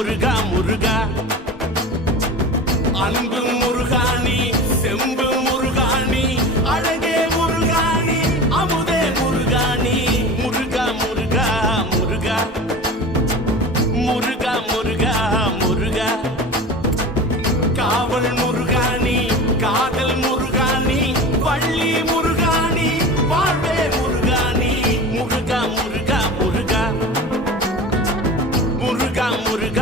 முருகா முருகா அன்பு முருகாணி செம்பு முருகாணி அழகே முருகாணி அமுதே முருகாணி முருகா முருகா முருகா முருகா முருகா முருகா காவல் முருகாணி காதல் முருகாணி வள்ளி முருகாணி வாழ்வே முருகாணி முருகா முருகா முருகா முருகா முருகா